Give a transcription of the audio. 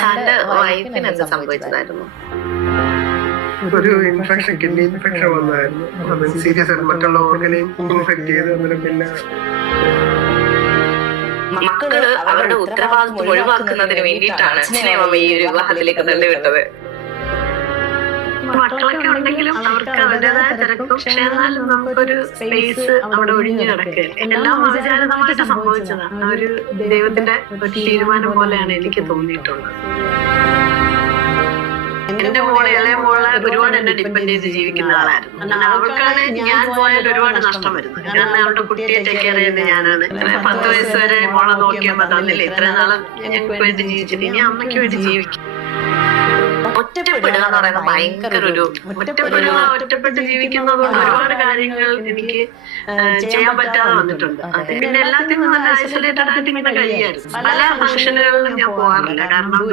സാറിന്റെ വൈഫിന് എന്താ സംഭവിച്ചതായിരുന്നു? ഒരു ഇൻഫെക്ഷൻ, കിഡ്നി ഇൻഫെക്ഷൻ വന്നായിരുന്നു. അത് സീരിയസ് ആയിട്ട് മറ്റുള്ള ഓർഗനെയും ഇൻഫെക്ട് ചെയ്ത് അന്നേരം പിന്നെ മക്കള് അവരുടെ ഉത്തരവാദിത്വം ഒഴിവാക്കുന്നതിന് വേണ്ടിയിട്ടാണ് അച്ഛനെയും അമ്മയും ഈ ഒരു വിവാഹത്തിലേക്ക് തള്ളിവിട്ടത്. മക്കളൊക്കെ ഉണ്ടെങ്കിലും അവർക്ക് അവരുടേതായ തിരക്കും, പക്ഷെ എന്നാലും നമുക്കൊരു സ്പേസ് അവിടെ ഒഴിഞ്ഞു കിടക്കുക. എല്ലാം ആചാരിതമായിട്ട് സംഭവിച്ചതാണ്. ആ ഒരു ദൈവത്തിന്റെ ഒരു തീരുമാനം പോലെയാണ് എനിക്ക് തോന്നിയിട്ടുള്ളത്. എന്റെ മോളെ, ഇളയ മോളെ ഒരുപാട് എന്നെ ഡിപ്പെൻഡ് ചെയ്ത് ജീവിക്കുന്ന ആളായിരുന്നു. എന്നാൽ അവൾക്കാണ് ഞാൻ പോയാൽ ഒരുപാട് നഷ്ടം വരുന്നത്. കാരണം അവളുടെ കുട്ടിയെ ടേക്ക് കെയർ ചെയ്യുന്നത് ഞാനാണ്. 10 വയസ്സ് വരെ മോളെ നോക്കിയപ്പോ തന്നില്ലേ, ഇത്ര നാളെ ഞങ്ങൾക്ക് വേണ്ടി ജീവിച്ചിട്ട് ഇനി അമ്മയ്ക്ക് വേണ്ടി ജീവിക്കും. ഒറ്റപ്പെടുക എന്ന് പറയുന്നത് ഭയങ്കര ഒരു ഒറ്റപ്പെട്ട് ജീവിക്കുന്നത് കൊണ്ട് ഒരുപാട് കാര്യങ്ങൾ എനിക്ക് ചെയ്യാൻ പറ്റാതെ വന്നിട്ടുണ്ട്. പിന്നെ എല്ലാത്തിനും നല്ല ഐസൊലേറ്റഡ് ആയിട്ട് ഇങ്ങനെ കഴിയായിരുന്നു. പല ഫംഗ്ഷനുകളിലും ഞാൻ പോകാറില്ല. കാരണം